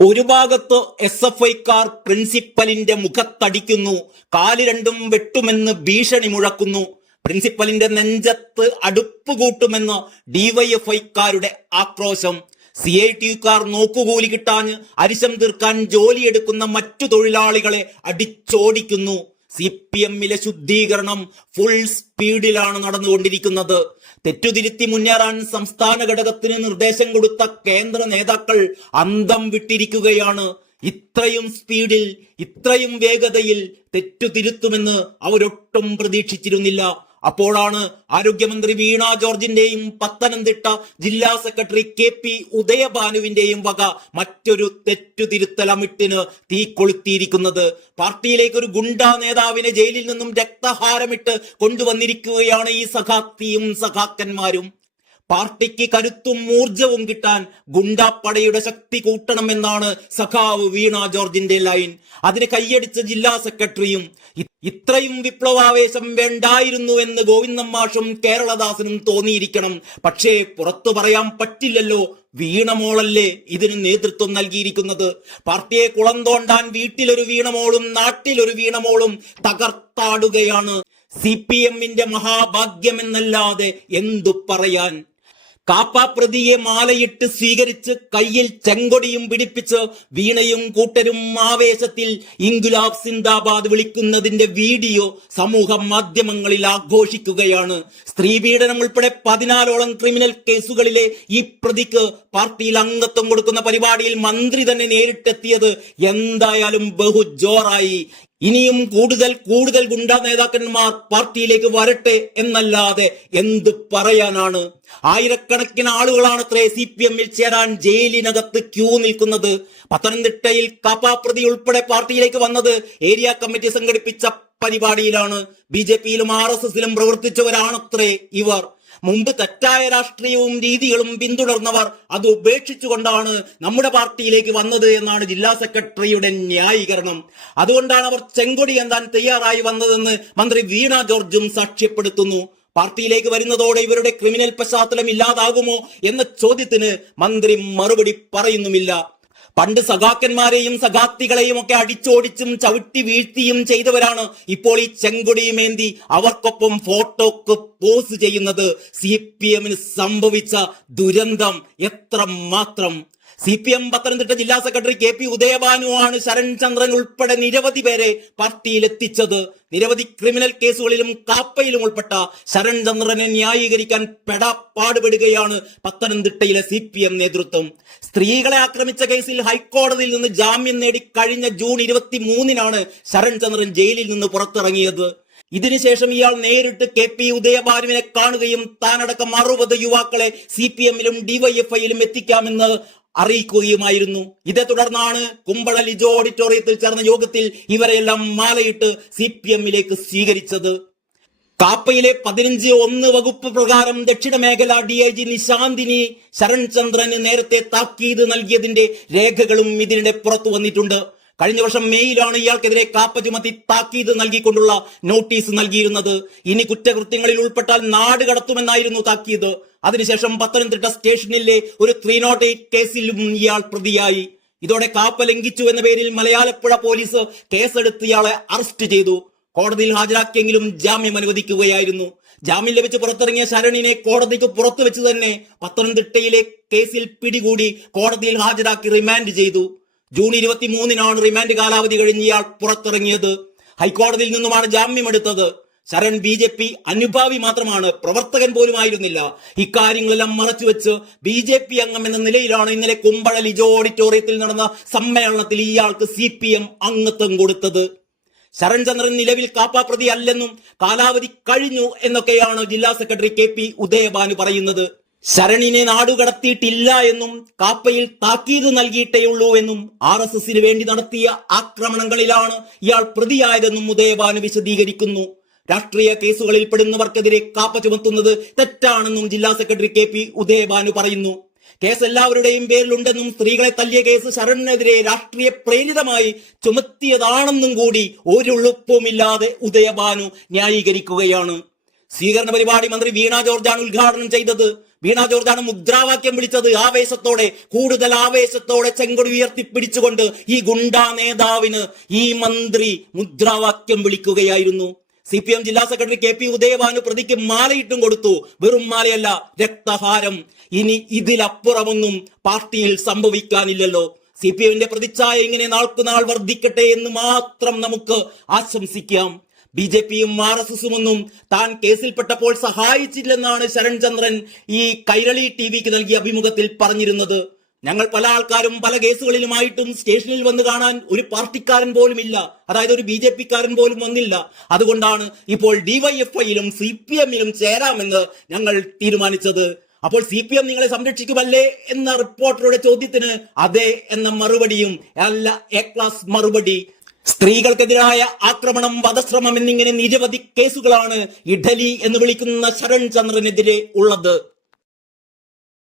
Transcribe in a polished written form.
ഒരു ഭാഗത്ത് SFIക്കാർ പ്രിൻസിപ്പലിന്റെ മുഖത്തടിക്കുന്നു, കാല് രണ്ടും വെട്ടുമെന്ന് ഭീഷണി മുഴക്കുന്നു. പ്രിൻസിപ്പലിന്റെ നെഞ്ചത്ത് അടുപ്പ് കൂട്ടുമെന്ന് DYFIക്കാരുടെ ആക്രോശം. CITUക്കാർ നോക്കുകൂലി കിട്ടാൻ അരിശം തീർക്കാൻ ജോലിയെടുക്കുന്ന മറ്റു തൊഴിലാളികളെ അടിച്ചോടിക്കുന്നു. CPMലെ ശുദ്ധീകരണം ഫുൾ സ്പീഡിലാണ് നടന്നുകൊണ്ടിരിക്കുന്നത്. തെറ്റുതിരുത്തി മുന്നേറാൻ സംസ്ഥാന ഘടകത്തിന് നിർദ്ദേശം കൊടുത്ത കേന്ദ്ര നേതാക്കൾ അന്തം വിട്ടിരിക്കുകയാണ്. ഇത്രയും സ്പീഡിൽ, ഇത്രയും വേഗതയിൽ തെറ്റുതിരുത്തുമെന്ന് അവരൊട്ടും പ്രതീക്ഷിച്ചിരുന്നില്ല. അപ്പോഴാണ് ആരോഗ്യമന്ത്രി വീണ ജോർജിന്റെയും പത്തനംതിട്ട ജില്ലാ സെക്രട്ടറി KP ഉദയഭാനുവിന്റെയും വക മറ്റൊരു തെറ്റുതിരുത്തലമിട്ടിന് തീ കൊളുത്തിയിരിക്കുന്നത്. പാർട്ടിയിലേക്ക് ഒരു ഗുണ്ടാ നേതാവിനെ ജയിലിൽ നിന്നും രക്തഹാരമിട്ട് കൊണ്ടുവന്നിരിക്കുകയാണ് ഈ സഖാത്തിയും സഖാക്കന്മാരും. പാർട്ടിക്ക് കരുത്തും ഊർജവും കിട്ടാൻ ഗുണ്ടാപ്പടയുടെ ശക്തി കൂട്ടണമെന്നാണ് സഖാവ് വീണ ജോർജിന്റെ ലൈൻ. അതിന് കൈയടിച്ച ജില്ലാ സെക്രട്ടറിയും. ഇത്രയും വിപ്ലവാവേശം വേണ്ടായിരുന്നു എന്ന് ഗോവിന്ദൻ മാഷും കേരളദാസനും തോന്നിയിരിക്കണം. പക്ഷേ പുറത്തു പറയാൻ പറ്റില്ലല്ലോ. വീണമോളല്ലേ ഇതിന് നേതൃത്വം നൽകിയിരിക്കുന്നത്. പാർട്ടിയെ കുളം തോണ്ടാൻ വീട്ടിലൊരു വീണമോളും നാട്ടിലൊരു വീണമോളും തകർത്താടുകയാണ്. CPMന്റെ മഹാഭാഗ്യമെന്നല്ലാതെ എന്തു പറയാൻ. കാപ്പാപ്രതിയെ മാലയിട്ട് സ്വീകരിച്ച് കയ്യിൽ ചെങ്കൊടിയും പിടിപ്പിച്ച് വീണയും കൂട്ടരും ആവേശത്തിൽ ഇൻകുലാബ് സിന്ദാബാദ് വിളിക്കുന്നതിന്റെ വീഡിയോ സമൂഹ മാധ്യമങ്ങളിൽ ആഘോഷിക്കുകയാണ്. സ്ത്രീപീഡനം ഉൾപ്പെടെ 14ഓളം ക്രിമിനൽ കേസുകളിലെ ഈ പ്രതിക്ക് പാർട്ടിയിൽ അംഗത്വം കൊടുക്കുന്ന പരിപാടിയിൽ മന്ത്രി തന്നെ നേരിട്ടെത്തിയത് എന്തായാലും ബഹുജോറായി. ഇനിയും കൂടുതൽ ഗുണ്ടാ നേതാക്കന്മാർ പാർട്ടിയിലേക്ക് വരട്ടെ എന്നല്ലാതെ എന്ത് പറയാനാണ്. ആയിരക്കണക്കിന് ആളുകളാണത്രേ CPMൽ ചേരാൻ ജയിലിനകത്ത് ക്യൂ നിൽക്കുന്നത്. പത്തനംതിട്ടയിൽ കാപ്പാപ്രതി ഉൾപ്പെടെ പാർട്ടിയിലേക്ക് വന്നത് ഏരിയ കമ്മിറ്റി സംഘടിപ്പിച്ച പരിപാടിയിലാണ്. BJPയിലും RSSലും പ്രവർത്തിച്ചവരാണത്രേ ഇവർ. മുമ്പ് തെറ്റായ രാഷ്ട്രീയവും രീതികളും പിന്തുടർന്നവർ അത് ഉപേക്ഷിച്ചുകൊണ്ടാണ് നമ്മുടെ പാർട്ടിയിലേക്ക് വന്നത് എന്നാണ് ജില്ലാ സെക്രട്ടറിയുടെ ന്യായീകരണം. അതുകൊണ്ടാണ് അവർ ചെങ്കൊടി എന്താൻ തയ്യാറായി വന്നതെന്ന് മന്ത്രി വീണ ജോർജും സാക്ഷ്യപ്പെടുത്തുന്നു. പാർട്ടിയിലേക്ക് വരുന്നതോടെ ഇവരുടെ ക്രിമിനൽ പശ്ചാത്തലം ഇല്ലാതാകുമോ എന്ന ചോദ്യത്തിന് മന്ത്രി മറുപടി പറയുന്നുമില്ല. പണ്ട് സഖാക്കന്മാരെയും സഖാത്തികളെയും ഒക്കെ അടിച്ചോടിച്ചും ചവിട്ടി വീഴ്ത്തിയും ചെയ്തവരാണ് ഇപ്പോൾ ഈ ചെങ്കൊടിയുമേന്തി അവർക്കൊപ്പം ഫോട്ടോക്ക് പോസ് ചെയ്യുന്നത്. CPMന് സംഭവിച്ച ദുരന്തം എത്ര മാത്രം. CPM പത്തനംതിട്ട ജില്ലാ സെക്രട്ടറി KP ഉദയഭാനുവാണ് ശരൺ ചന്ദ്രൻ ഉൾപ്പെടെ നിരവധി പേരെ പാർട്ടിയിലെത്തിച്ചത്. നിരവധി ക്രിമിനൽ കേസുകളിലും കാപ്പയിലും ഉൾപ്പെട്ട ശരൺ ചന്ദ്രനെ ന്യായീകരിക്കാൻ പാടുപെടുകയാണ് പത്തനംതിട്ടയിലെ CPM നേതൃത്വം. സ്ത്രീകളെ ആക്രമിച്ച കേസിൽ ഹൈക്കോടതിയിൽ നിന്ന് ജാമ്യം നേടി കഴിഞ്ഞ ജൂൺ 23-നാണ് ശരൺ ചന്ദ്രൻ ജയിലിൽ നിന്ന് പുറത്തിറങ്ങിയത്. ഇതിനുശേഷം ഇയാൾ നേരിട്ട് KP ഉദയഭാനുവിനെ കാണുകയും താനടക്കം 60 യുവാക്കളെ CPMലും DYFIയിലും എത്തിക്കാമെന്ന് അറിയിക്കുകയുമായിരുന്നു. ഇതേ തുടർന്നാണ് കുമ്പള ലിജോ ഓഡിറ്റോറിയത്തിൽ ചേർന്ന യോഗത്തിൽ ഇവരെല്ലാം മാലയിട്ട് CPMലേക്ക് സ്വീകരിച്ചത്. കാപ്പയിലെ 15(1) വകുപ്പ് പ്രകാരം ദക്ഷിണ മേഖല DIG നിശാന്തിനി ശരൺ ചന്ദ്രന് നേരത്തെ താക്കീത് നൽകിയതിന്റെ രേഖകളും ഇതിനിടെ പുറത്തു വന്നിട്ടുണ്ട്. കഴിഞ്ഞ വർഷം മെയ്യിലാണ് ഇയാൾക്കെതിരെ കാപ്പ ചുമത്തി താക്കീത് നൽകിക്കൊണ്ടുള്ള നോട്ടീസ് നൽകിയിരുന്നത്. ഇനി കുറ്റകൃത്യങ്ങളിൽ ഉൾപ്പെട്ടാൽ നാട് കടത്തുമെന്നായിരുന്നു താക്കീത്. അതിനുശേഷം പത്തനംതിട്ട സ്റ്റേഷനിലെ ഒരു 308 കേസിലും ഇയാൾ പ്രതിയായി. ഇതോടെ കാപ്പ ലംഘിച്ചു എന്ന പേരിൽ മലയാലപ്പുഴ പോലീസ് കേസെടുത്ത് ഇയാളെ അറസ്റ്റ് ചെയ്തു. കോടതിയിൽ ഹാജരാക്കിയെങ്കിലും ജാമ്യം അനുവദിക്കുകയായിരുന്നു. ജാമ്യം ലഭിച്ച് പുറത്തിറങ്ങിയ ശരണിനെ കോടതിക്ക് പുറത്തു വെച്ച് തന്നെ പത്തനംതിട്ടയിലെ കേസിൽ പിടികൂടി കോടതിയിൽ ഹാജരാക്കി റിമാൻഡ് ചെയ്തു. ജൂൺ 23-നാണ് റിമാൻഡ് കാലാവധി കഴിഞ്ഞ് ഇയാൾ പുറത്തിറങ്ങിയത്. ഹൈക്കോടതിയിൽ നിന്നുമാണ് ജാമ്യമെടുത്തത്. ശരൺ BJP അനുഭാവി മാത്രമാണ്, പ്രവർത്തകൻ പോലും ആയിരുന്നില്ല. ഇക്കാര്യങ്ങളെല്ലാം മറച്ചുവെച്ച് BJP അംഗം എന്ന നിലയിലാണ് ഇന്നലെ കുമ്പള ലിജോ ഓഡിറ്റോറിയത്തിൽ നടന്ന സമ്മേളനത്തിൽ ഇയാൾക്ക് CPM അംഗത്വം കൊടുത്തത്. ശരൺ ചന്ദ്രൻ നിലവിൽ കാപ്പാപ്രതി അല്ലെന്നും കാലാവധി കഴിഞ്ഞു എന്നൊക്കെയാണ് ജില്ലാ സെക്രട്ടറി KP ഉദയഭാനു പറയുന്നത്. ശരണിനെ നാടുകടത്തിയിട്ടില്ല എന്നും കാപ്പയിൽ താക്കീത് നൽകിയിട്ടേയുള്ളൂ എന്നും RSSന് വേണ്ടി നടത്തിയ ആക്രമണങ്ങളിലാണ് ഇയാൾ പ്രതിയായതെന്നും ഉദയഭാനു വിശദീകരിക്കുന്നു. രാഷ്ട്രീയ കേസുകളിൽ പെടുന്നവർക്കെതിരെ കാപ്പ ചുമത്തുന്നത് തെറ്റാണെന്നും ജില്ലാ സെക്രട്ടറി KP ഉദയഭാനു പറയുന്നു. കേസ് എല്ലാവരുടെയും പേരിലുണ്ടെന്നും സ്ത്രീകളെ തല്ലിയ കേസ് ശരണിനെതിരെ രാഷ്ട്രീയ പ്രേരിതമായി ചുമത്തിയതാണെന്നും കൂടി ഒരുളുപ്പുമില്ലാതെ ഉദയഭാനു ന്യായീകരിക്കുകയാണ്. സ്വീകരണ പരിപാടി മന്ത്രി വീണ ജോർജാണ് ഉദ്ഘാടനം ചെയ്തത്. വീണ ജോർജാണ് മുദ്രാവാക്യം വിളിച്ചത് ആവേശത്തോടെ, കൂടുതൽ ആവേശത്തോടെ ചെങ്കൊടി ഉയർത്തിപ്പിടിച്ചുകൊണ്ട് ഈ ഗുണ്ടാ നേതാവിന് ഈ മന്ത്രി മുദ്രാവാക്യം വിളിക്കുകയായിരുന്നു. CPM ജില്ലാ സെക്രട്ടറി KP ഉദയഭാനു പ്രതിക്ക് മാലയിട്ടും കൊടുത്തു. വെറും മാലയല്ല, രക്തഹാരം. ഇനി ഇതിലപ്പുറമൊന്നും പാർട്ടിയിൽ സംഭവിക്കാനില്ലല്ലോ. CPMന്റെ പ്രതിച്ഛായ ഇങ്ങനെ നാൾക്കുനാൾ വർദ്ധിക്കട്ടെ എന്ന് മാത്രം നമുക്ക് ആശംസിക്കാം. BJPയും RSSും ഒന്നും താൻ കേസിൽപ്പെട്ടപ്പോൾ സഹായിച്ചില്ലെന്നാണ് ശരൺചന്ദ്രൻ ഈ കൈരളി TVക്ക് നൽകിയ അഭിമുഖത്തിൽ പറഞ്ഞിരുന്നത്. ഞങ്ങൾ പല ആൾക്കാരും പല കേസുകളിലുമായിട്ടും സ്റ്റേഷനിൽ വന്ന് കാണാൻ ഒരു പാർട്ടിക്കാരൻ പോലും ഇല്ല, അതായത് ഒരു BJPക്കാരൻ പോലും വന്നില്ല. അതുകൊണ്ടാണ് ഇപ്പോൾ DYFIയിലും CPMയിലും ചേരാമെന്ന് ഞങ്ങൾ തീരുമാനിച്ചത്. അപ്പോൾ CPM നിങ്ങളെ സംരക്ഷിക്കുമല്ലേ എന്ന റിപ്പോർട്ടറുടെ ചോദ്യത്തിന് അതെ എന്ന മറുപടിയും അല്ല എ ക്ലാസ് മറുപടി. സ്ത്രീകൾക്കെതിരായ ആക്രമണം, വധശ്രമം എന്നിങ്ങനെ നിരവധി കേസുകളാണ് ഇഡലി എന്ന് വിളിക്കുന്ന ശരൺചന്ദ്രനെതിരെ ഉള്ളത്.